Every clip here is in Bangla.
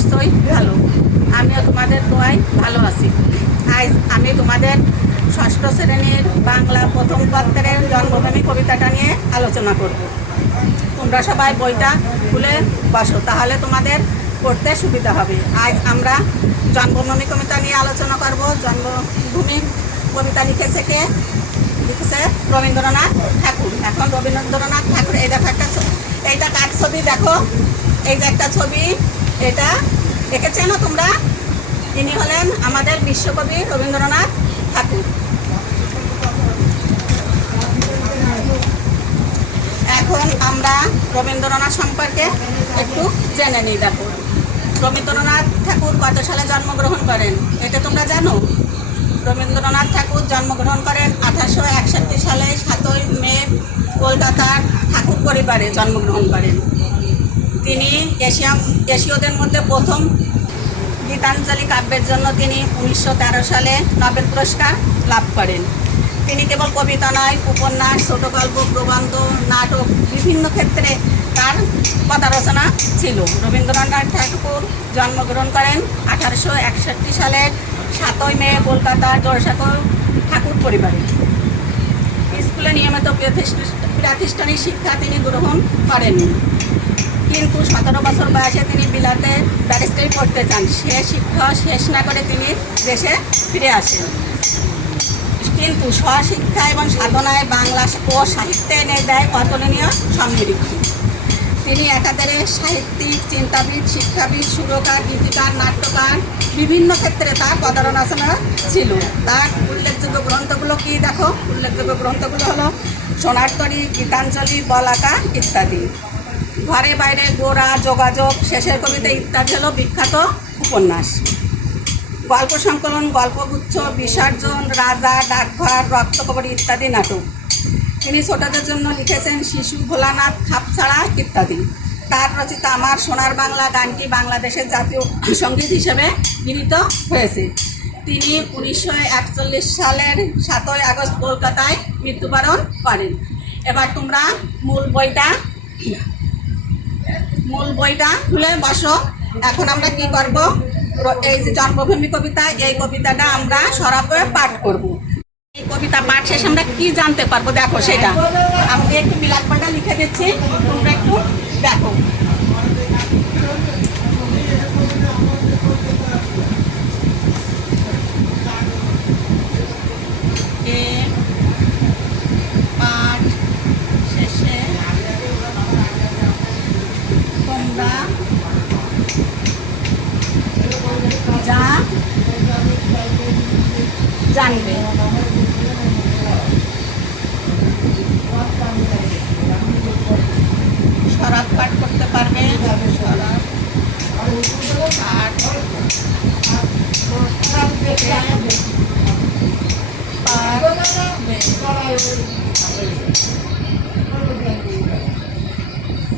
নিশ্চয়ই ভালো। আমিও তোমাদের দোয়ায় ভালো আছি। আজ আমি তোমাদের ষষ্ঠ শ্রেণীর বাংলা প্রথম পত্রের জন্মভূমি কবিতাটা নিয়ে আলোচনা করব। তোমরা সবাই বইটা খুলে বসো, তাহলে তোমাদের পড়তে সুবিধা হবে। আজ আমরা জন্মভূমি কবিতা নিয়ে আলোচনা করব। জন্মভূমি কবিতা লিখেছে কে? লিখেছে রবীন্দ্রনাথ ঠাকুর। এখন রবীন্দ্রনাথ ঠাকুর, এই দেখো একটা, এইটা কার ছবি দেখো, এই যে একটা ছবি, এটা এঁকেছে না তোমরা? ইনি হলেন আমাদের বিশ্বকবি রবীন্দ্রনাথ ঠাকুর। এখন আমরা রবীন্দ্রনাথ সম্পর্কে একটু জেনে নিই। দেখো, রবীন্দ্রনাথ ঠাকুর কত সালে জন্মগ্রহণ করেন এটা তোমরা জানো? রবীন্দ্রনাথ ঠাকুর জন্মগ্রহণ করেন 1861 সালে 7ই মে কলকাতার ঠাকুর পরিবারে জন্মগ্রহণ করেন। তিনি এশীয়দের মধ্যে প্রথম গীতাঞ্জলি কাব্যের জন্য তিনি 1913 সালে নোবেল পুরস্কার লাভ করেন। তিনি কেবল কবিতা নয়, উপন্যাস, ছোট গল্প, প্রবন্ধ, নাটক, বিভিন্ন ক্ষেত্রে তার কথা রচনা ছিল। রবীন্দ্রনাথ ঠাকুর জন্মগ্রহণ করেন 1861 সালের 7ই মে কলকাতার জোড়াসাঁকোর ঠাকুর পরিবারে। স্কুলে নিয়মিত প্রাতিষ্ঠানিক শিক্ষা তিনি গ্রহণ করেননি, কিন্তু 17 বছর বয়সে তিনি বিলাতে ব্যারিস্টারি পড়তে চান। সে শিক্ষা শেষ না করে তিনি দেশে ফিরে আসেন, কিন্তু স্বশিক্ষা এবং সাধনায় বাংলা ও সাহিত্যে এনে দেয় অতুলনীয় সমৃদ্ধি। তিনি একাধারে সাহিত্যিক, চিন্তাবিদ, শিক্ষাবিদ, সুরকার, গীতিকার, নাট্যকার, বিভিন্ন ক্ষেত্রে তার পদারচনা ছিল। তার উল্লেখযোগ্য গ্রন্থগুলো কি দেখো? উল্লেখযোগ্য গ্রন্থগুলো হলো সোনার তরী, গীতাঞ্জলি, বলাকা ইত্যাদি। ঘরে বাইরে গোরা, যোগাযোগ, শেষের কবিতা ইত্যাদি হলো বিখ্যাত উপন্যাস। গল্প সংকলন, গল্পগুচ্ছ, বিসর্জন, রাজা, ডাকঘর, রক্তকবরী ইত্যাদি নাটক। তিনি ছোটদের জন্য লিখেছেন শিশু, ভোলানাথ, খাপছাড়া ইত্যাদি। তার রচিত আমার সোনার বাংলা গানটি বাংলাদেশের জাতীয় সঙ্গীত হিসেবে গৃহীত হয়েছে। তিনি 1941 সালের 7ই আগস্ট কলকাতায় মৃত্যুবরণ করেন। এবার তোমরা মূল বইটা খুলে বসো। এখন আমরা কি করব? এই যে জন্মভূমি কবিতা, এই কবিতাটা আমরা সরাসরি পাঠ করব। এই কবিতা পাঠ শেষে আমরা কি জানতে পারবো দেখো, সেটা আমি একটু বিলাসপাটা লিখে দিচ্ছি, তোমরা একটু দেখো। পাঠ শেষে তোমরা যা জানবে। শরাব পাঠ করতে পারবে, শরাব পাঠ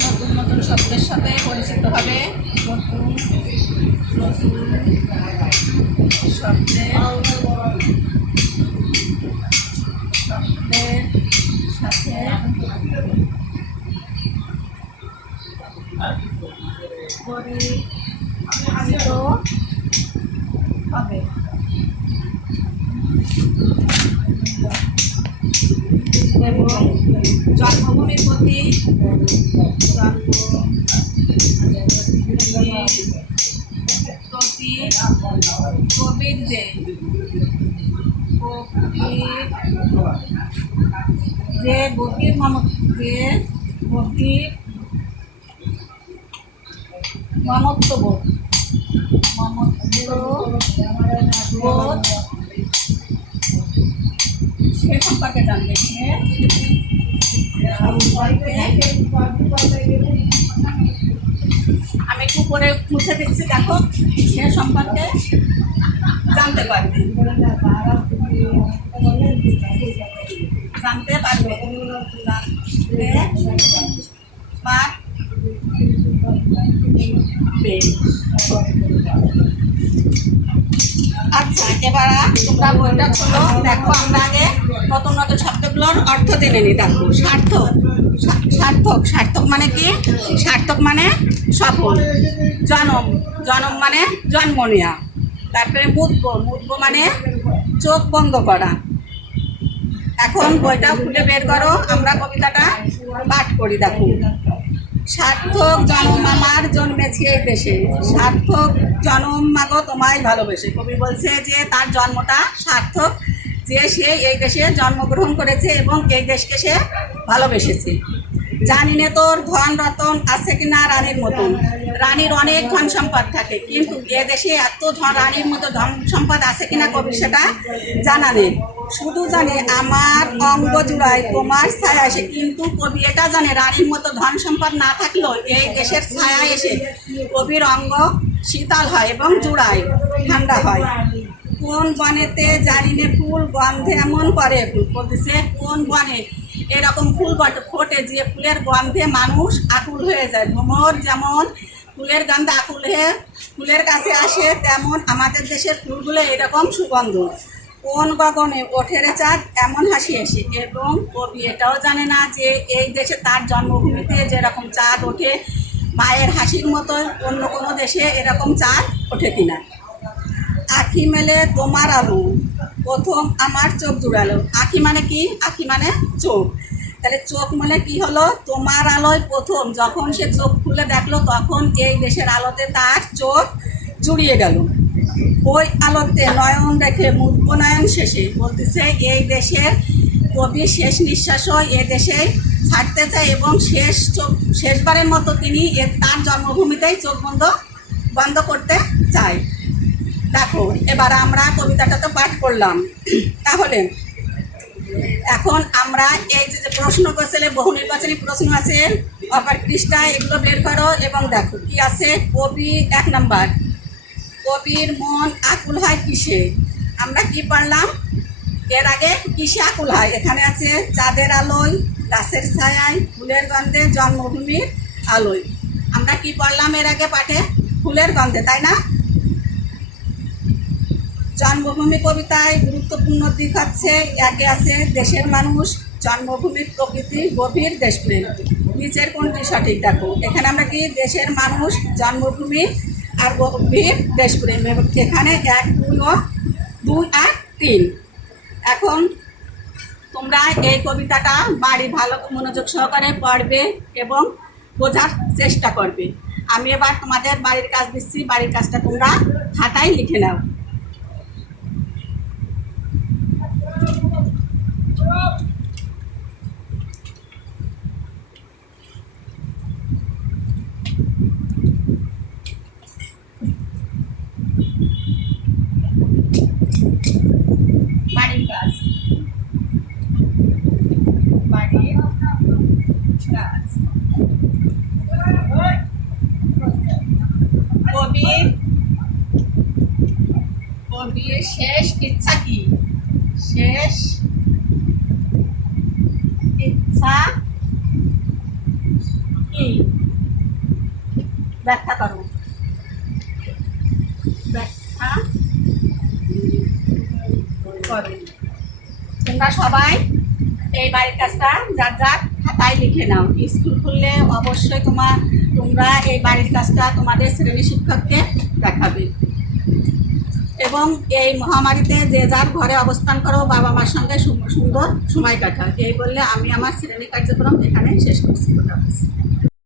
নতুন নতুন শব্দের সাথে পরিচিত হবে। নতুন শব্দের সাথে পরিচিত হবে। এবং জন্মভূমির প্রতি কবির যে গতির মমত্ববোধ সে সম্পর্কে জানবে। আমি একটু করে মুছে দিচ্ছি, দেখো, সে সম্পর্কে জানতে পারবে, জানতে পারবে। আচ্ছা, এবার তোমরা বইটা খোলো। দেখো, আমরা আগে নতুন নতুন শব্দগুলোর অর্থ জেনে নিই। দেখো, সার্থক। সার্থক মানে কি? সার্থক মানে সফল। জনম জনম মানে জন্ম নেওয়া। তারপরে মুদব, মুদব মানে চোখ বন্ধ করা। এখন বইটা খুলে বের করো, আমরা কবিতাটা পাঠ করি। দেখো, সার্থক জনম আমার জন্মেছি এই দেশে, সার্থক জনম মাগো তোমায় ভালোবেসে। কবি বলছে যে তার জন্মটা সার্থক, যে সে এই দেশে জন্মগ্রহণ করেছে এবং এই দেশকে সে ভালোবেসেছে। জানি না তোর ধন রতন আছে কিনা রানীর মতন, রানীর অনেক ধন সম্পদ থাকে, কিন্তু এ দেশে এত রানীর মতো ধন সম্পদ আছে কিনা কবির সেটা জানা নেই। শুধু জানে আমার অঙ্গ জুড়ায় তোমার ছায়া এসে, কিন্তু কবি এটা জানে রানীর মতো ধন সম্পদ না থাকলেও এই দেশের ছায়া এসে কবির অঙ্গ শীতল হয় এবং জুড়ায় ঠান্ডা হয়। কোন বনেতে জানি না ফুল গন্ধে এমন করে, বলতেছে কোন বনে এরকম ফুল ফোটে যে ফুলের গন্ধে মানুষ আকুল হয়ে যায়। ভ্রমর যেমন ফুলের গন্ধে আকুল হয়ে ফুলের কাছে আসে, তেমন আমাদের দেশের ফুলগুলো এরকম সুগন্ধ। কোন গগনে ওঠে রে চাঁদ এমন হাসি এসে, এবং কবি এটাও জানে না যে এই দেশে তার জন্মভূমিতে যেরকম চাঁদ ওঠে মায়ের হাসির মতো অন্য কোনো দেশে এরকম চাঁদ ওঠে কিনা। আখি মেলে তোমার আলো প্রথম আমার চোখ জুড়ালো। আখি মানে কি? আখি মানে চোখ। তাহলে চোখ মানে কি হলো? তোমার আলোয় প্রথম যখন সে চোখ খুলে দেখলো তখন এই দেশের আলোতে তার চোখ জুড়িয়ে গেল। ওই আলোতে নয়ন রেখে মুগ্ধ নয়ন শেষে, বলতেছে এই দেশের কবি শেষ নিঃশ্বাসও এ দেশে ছাড়তে চায় এবং শেষবারের মতো তিনি তার জন্মভূমিতেই চোখ বন্ধ করতে চায়। দেখো, এবার আমরা কবিতাটা তো পাঠ করলাম, তাহলে এখন আমরা এই যে প্রশ্ন করছিলে বহু নির্বাচনী প্রশ্ন আছে, অপার পৃষ্ঠায় এগুলো বের করো এবং দেখো কি আছে। কবি 1 নাম্বার, কবির মন আকুল হয় কিসে? আমরা কি পারলাম এর আগে? কিসে আকুল হয়? এখানে আছে চাঁদের আলোয়, গাছের ছায়ায়, ফুলের গন্ধে, জন্মভূমির আলোয়। আমরা কি পড়লাম এর আগে পাঠে? ফুলের গন্ধে, তাই না? জন্মভূমি কবিতায় গুরুত্বপূর্ণ দিক হচ্ছে, একে আছে দেশের মানুষ, জন্মভূমির প্রকৃতি, গভীর দেশপ্রেম। নিচের কোনটি সঠিক? দেখো, এখানে আমরা কি দেশের মানুষ, জন্মভূমি আর গভীর দেশপ্রেম, এবং এখানে 1, 2 আর 3। এখন তোমরা এই কবিতাটা বাড়ি ভালো মনোযোগ সহকারে পড়বে এবং বোঝার চেষ্টা করবে। আমি এবার তোমাদের বাড়ির কাজ দিচ্ছি, বাড়ির কাজটা তোমরা খাতায় লিখে নাও। বাড়ির কাজ, বাড়ির কাজ। কবির শেষ ইচ্ছা কি? শেষ ইচ্ছা কি? ব্যাখ্যা করো, ব্যাখ্যা করো। তোমরা সবাই এই বাড়ির কাজটা যার যার খাতায় লিখে নাও। স্কুল খুললে অবশ্যই তোমরা এই বাড়ির কাজটা তোমাদের শ্রেণী শিক্ষককে দেখাবে। এবং এই মহামারীতে যে যার ঘরে অবস্থান করো, বাবা মার সঙ্গে সুন্দর সময় কাটাও। এই বললে আমি আমার শ্রেণী কার্যক্রম এখানে শেষ করছি।